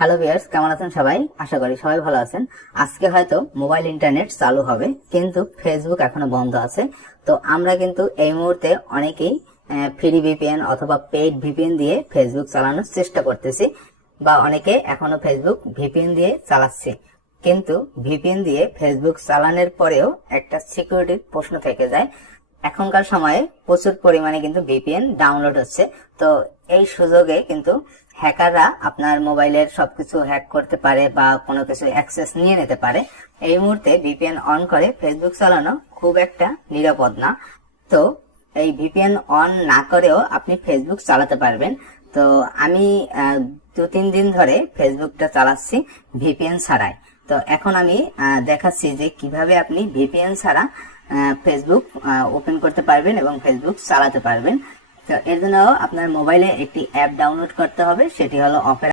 Hello viewers, কেমন আছেন সবাই? আশা করি সবাই ভালো আছেন। আজকে হয়তো মোবাইল ইন্টারনেট চালু হবে, কিন্তু ফেসবুক এখনো বন্ধ আছে। তো আমরা কিন্তু এই মুহূর্তে অনেকেই ফ্রি ভিপিএন অথবা পেইড ভিপিএন দিয়ে ফেসবুক চালানোর চেষ্টা করতেছি, বা অনেকে এখনো ফেসবুক ভিপিএন দিয়ে চালাচ্ছে। কিন্তু ভিপিএন দিয়ে ফেসবুক চালানোর পরেও একটা সিকিউরিটির প্রশ্ন থেকে যায়। এখনকার সময়ে প্রচুর পরিমাণে কিন্তু ভিপিএন ডাউনলোড হচ্ছে। তো এই সুযোগে কিন্তু হ্যাকাররা আপনার মোবাইলের সবকিছু হ্যাক করতে পারে বা কোনো কিছু অ্যাক্সেস নিয়ে নিতে পারে। এই মুহূর্তে ভিপিএন অন করে ফেসবুক চালানো খুব একটা নিরাপদ না। তো এই ভিপিএন অন না করেও আপনি ফেসবুক চালাতে পারবেন। তো আমি 2-3 দিন ধরে ফেসবুকটা চালাচ্ছি ভিপিএন ছাড়াই। তো এখন আমি দেখাচ্ছি যে কিভাবে আপনি ভিপিএন ছাড়া ফেসবুক ওপেন করতে পারবেন এবং ফেসবুক চালাতে পারবেন। তো এর জন্য আপনার মোবাইলে একটি অ্যাপ ডাউনলোড করতে হবে, সেটি হলো অপেরা।